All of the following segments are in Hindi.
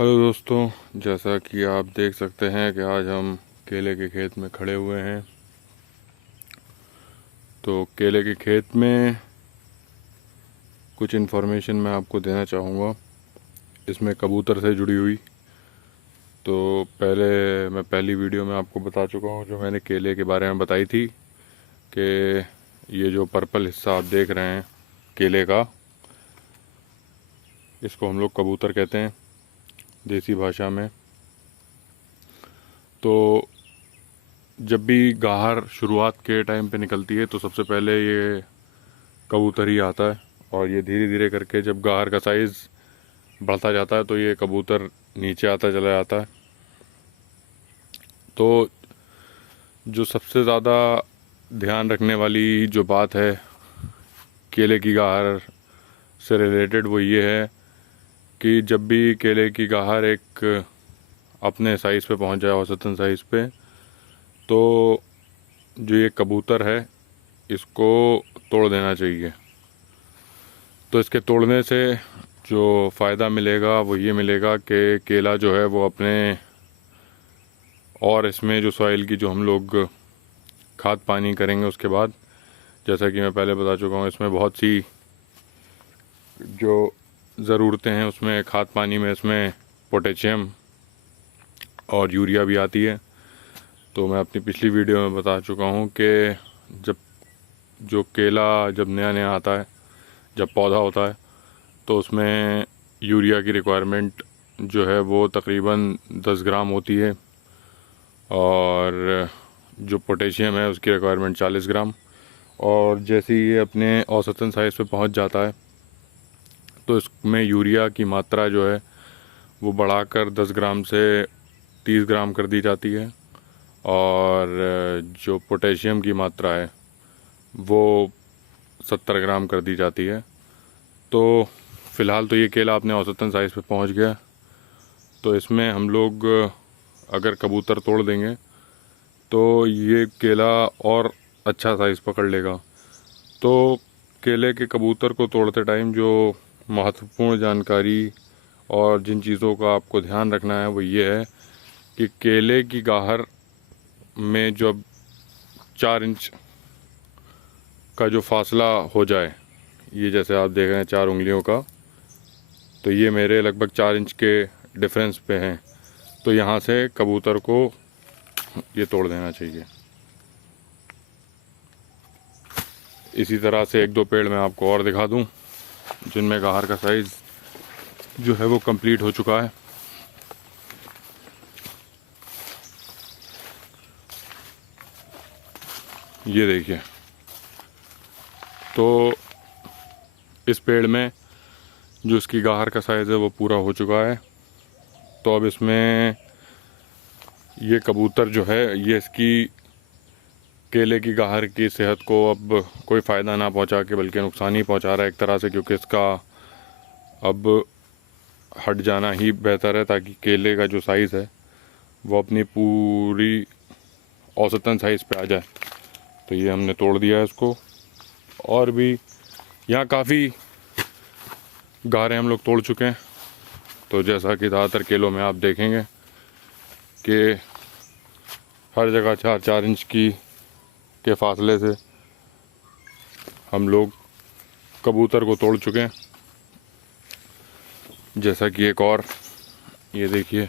हेलो दोस्तों, जैसा कि आप देख सकते हैं कि आज हम केले के खेत में खड़े हुए हैं। तो केले के खेत में कुछ इन्फॉर्मेशन मैं आपको देना चाहूँगा, इसमें कबूतर से जुड़ी हुई। तो मैं पहली वीडियो में आपको बता चुका हूँ, जो मैंने केले के बारे में बताई थी कि ये जो पर्पल हिस्सा आप देख रहे हैं केले का, इसको हम लोग कबूतर कहते हैं देसी भाषा में। तो जब भी गाहर शुरुआत के टाइम पे निकलती है तो सबसे पहले ये कबूतर ही आता है, और ये धीरे धीरे करके जब गाहर का साइज़ बढ़ता जाता है तो ये कबूतर नीचे आता चला जाता है। तो जो सबसे ज़्यादा ध्यान रखने वाली जो बात है केले की गाहर से रिलेटेड, वो ये है कि जब भी केले की गाहर एक अपने साइज़ पे पहुंच जाए, औसतन साइज़ पे, तो जो ये कबूतर है इसको तोड़ देना चाहिए। तो इसके तोड़ने से जो फ़ायदा मिलेगा वो ये मिलेगा कि केला जो है वो अपने, और इसमें जो सॉइल की जो हम लोग खाद पानी करेंगे उसके बाद, जैसा कि मैं पहले बता चुका हूँ, इसमें बहुत सी जो ज़रूरतें हैं उसमें खाद पानी में इसमें पोटेशियम और यूरिया भी आती है। तो मैं अपनी पिछली वीडियो में बता चुका हूँ कि जब जो केला जब नया नया आता है, जब पौधा होता है, तो उसमें यूरिया की रिक्वायरमेंट जो है वो तकरीबन 10 ग्राम होती है, और जो पोटेशियम है उसकी रिक्वायरमेंट 40 ग्राम। और जैसे ही ये अपने औसतन साइज़ पे पहुंच जाता है तो इसमें यूरिया की मात्रा जो है वो बढ़ाकर 10 ग्राम से 30 ग्राम कर दी जाती है, और जो पोटेशियम की मात्रा है वो 70 ग्राम कर दी जाती है। तो फ़िलहाल तो ये केला अपने औसतन साइज़ पे पहुंच गया। तो इसमें हम लोग अगर कबूतर तोड़ देंगे तो ये केला और अच्छा साइज़ पकड़ लेगा। तो केले के कबूतर को तोड़ते टाइम जो महत्वपूर्ण जानकारी और जिन चीज़ों का आपको ध्यान रखना है वो ये है कि केले की गाहर में जब 4 इंच का जो फासला हो जाए, ये जैसे आप देख रहे हैं 4 उंगलियों का, तो ये मेरे लगभग 4 इंच के डिफरेंस पे हैं। तो यहाँ से कबूतर को ये तोड़ देना चाहिए। इसी तरह से एक दो पेड़ मैं आपको और दिखा दूं जिनमें गाहर का साइज़ जो है वो कंप्लीट हो चुका है। ये देखिए, तो इस पेड़ में जो इसकी गाहर का साइज़ है वो पूरा हो चुका है। तो अब इसमें ये कबूतर जो है ये इसकी केले की गाहर की सेहत को अब कोई फ़ायदा ना पहुंचा के बल्कि नुकसान ही पहुंचा रहा है एक तरह से, क्योंकि इसका अब हट जाना ही बेहतर है ताकि केले का जो साइज़ है वो अपनी पूरी औसतन साइज़ पे आ जाए। तो ये हमने तोड़ दिया है इसको, और भी यहाँ काफ़ी गाहरें हम लोग तोड़ चुके हैं। तो जैसा कि ज़्यादातर केलों में आप देखेंगे कि हर जगह 4-4 इंच के फासले से हम लोग कबूतर को तोड़ चुके हैं। जैसा कि एक और ये देखिए,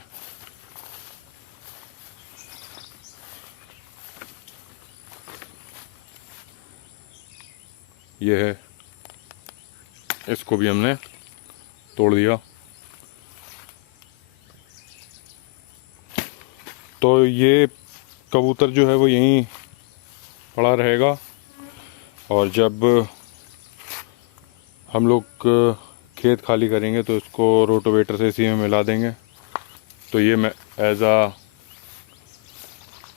ये है, इसको भी हमने तोड़ दिया। तो ये कबूतर जो है वो यहीं पड़ा रहेगा, और जब हम लोग खेत खाली करेंगे तो इसको रोटोवेटर से इसी में मिला देंगे। तो ये मैं एज आ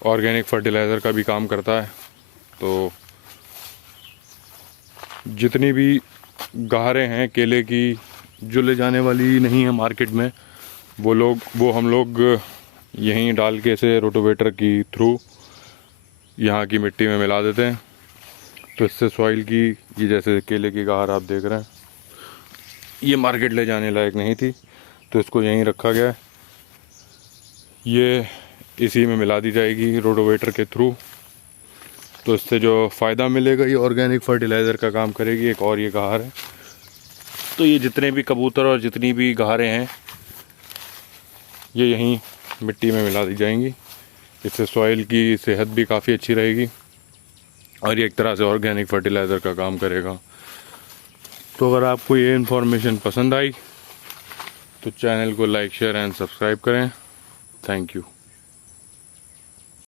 ऑर्गेनिक फर्टिलाइज़र का भी काम करता है। तो जितनी भी गाहरें हैं केले की जो ले जाने वाली नहीं है मार्केट में, वो हम लोग यहीं डाल के इसे रोटोवेटर की थ्रू यहाँ की मिट्टी में मिला देते हैं। तो इससे सॉइल की, ये जैसे केले की गाहर आप देख रहे हैं, ये मार्केट ले जाने लायक नहीं थी, तो इसको यहीं रखा गया है। ये इसी में मिला दी जाएगी रोटोवेटर के थ्रू। तो इससे जो फ़ायदा मिलेगा, ये ऑर्गेनिक फर्टिलाइज़र का काम करेगी। एक और ये गहार है, तो ये जितने भी कबूतर और जितनी भी गहारें हैं ये यहीं मिट्टी में मिला दी जाएंगी। इससे सॉइल की सेहत भी काफ़ी अच्छी रहेगी और ये एक तरह से ऑर्गेनिक फर्टिलाइज़र का काम करेगा। तो अगर आपको ये इन्फॉर्मेशन पसंद आई तो चैनल को लाइक, शेयर एंड सब्सक्राइब करें। Thank you.